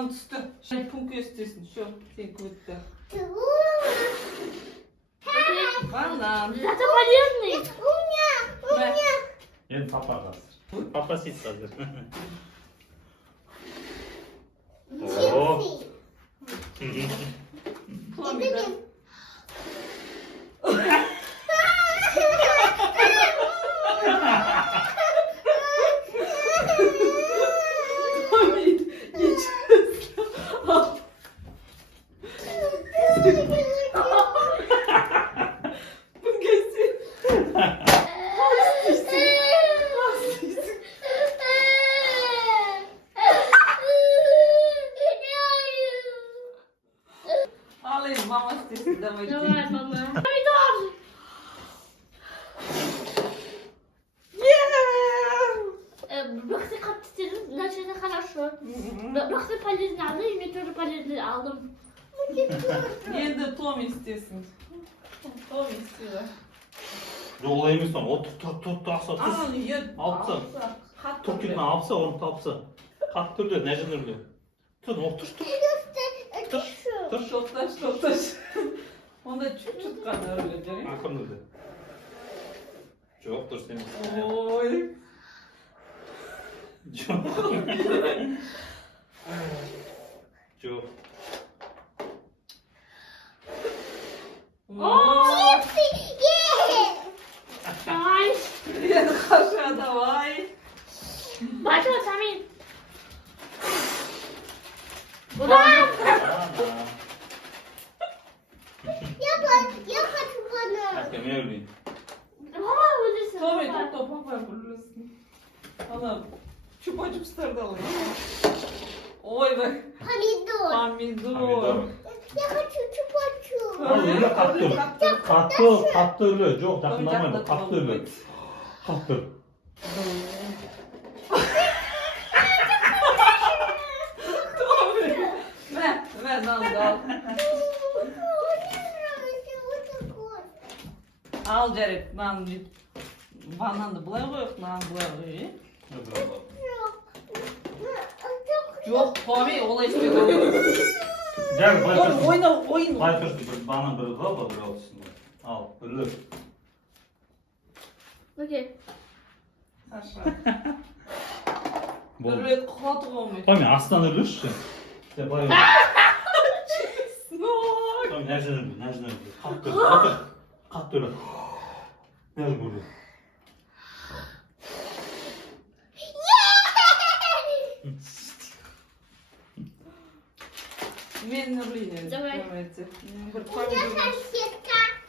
Ağzından tuttu. Şey punk istiyorsun. Şu şey kuvvetli. Банан. Это полезный. Енді папа қазір. Папа сиді қазір. О. Помидор. Alayım mama istesin demek. Давай, мама. Помидор. Брокколи қатты істедім, значит это хорошо. Брокколи полезный алды, и мен тоже полезный алдым. Енді Том istesin. Tom istiyor. Жоқ олай емес оны. Ол тұр ақса тұр. Al ye. Алыпса. Түркілден алыпса, оны тапса. Қатты түрде, нәжін үрде. Тұр, ол тұр. Toplaş. Onda çut kadar öyle değil mi? Akın үрде. Жоқ, тұр сен. Oy. Жоқ. Жоқ. Давай. Енді қаша давай. Бачу, Самин. Ура! Я хочу банан. Әкем өлейін. Мама, өлесің. Томи, топ, папа бұрылсын. Ана, чупа-чупстарды алайын. Ой, бай. Помидор. Я хочу чупа-чуп. Қатты өлі. Жоқ, жақындамайды. Қатты өлі. Қатты. Ver, al. Al Jared, bananды былай қойық, нан былай қойық. Жоқ, Томи, олай істеді. Том, ойын. Былай тұршы, бір банан бір ғалба бір алсын. Ал, Үрлеп. Окей. Саша. Үрлеп қуаты қомайды. Томи, астан үрлеші. Былай өлі. Чеснок. Томи, нәжін үрді. Қатты өлі. Нәжін үрді. Мен үрлейін. Давай. Бір помидор.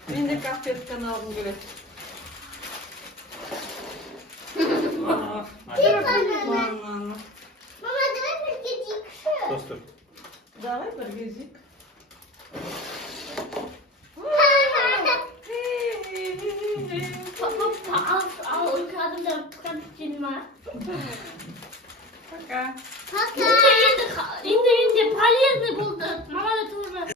Мен де конфетканы алғым келеді. Банан. Мама, давай пакетик. Достыр. Давай біргезик. Папа, ал кәдімді ма? Пока. Пока. Енді полезный болды. Мама да тоже.